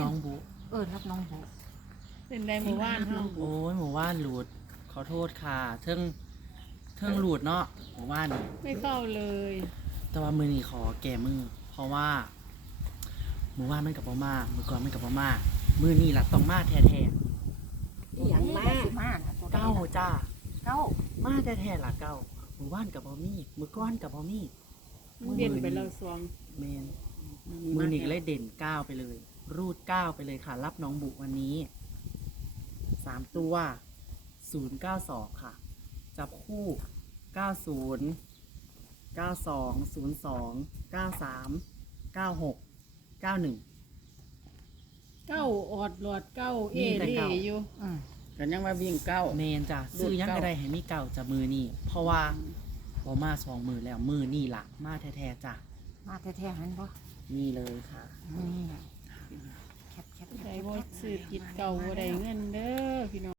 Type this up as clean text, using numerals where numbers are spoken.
น้องบุ รับน้องบุ เป็นได้หมู่บ้านเฮา โอ้ยหมู่บ้านหลุดขอโทษค่ะเทิงหลุดเนาะหมู่บ้าน ไม่เข้าเลย แต่ว่ามือนี้ขอแก้มือเพราะว่าหมู่บ้านมันกับบ่มามือก่อนมันกับบ่มามือนี้ล่ะต้องมาแท้ อีหยังมาสิมาน่ะตัว ๆ ใด เก้าจ้า เก้า มาแท้ๆล่ะเก้าหมู่บ้านกับบ่มีมือก้อนกับบ่มี มันเด่นไปแล้วสวง เมนมือนี้ก็เลยเด่นเก้าไปเลย รูดเก้าไปเลยค่ะ รับน้องบุวันนี้3ตัว092ค่ะ จับคู่90 92 02 93 96 91 เก้าออดหลอดเก้าเอ มีแต่ เล่ เก้า อยู่ กันยังว่าวิ่งเก้า เมนจ้ะซื้อยังก็ได้ให้มีเก่าจะมือนี่เพราะว่าบอมา2 มือแล้วมือนี่ล่ะ มาแท้ๆจ้ะ มาแท้ๆหันบ่ นี่เลยค่ะ นี่น่ะแคบๆ ได้บ่ซื้อติดเก่าบ่ได้เงินเด้อพี่น้อง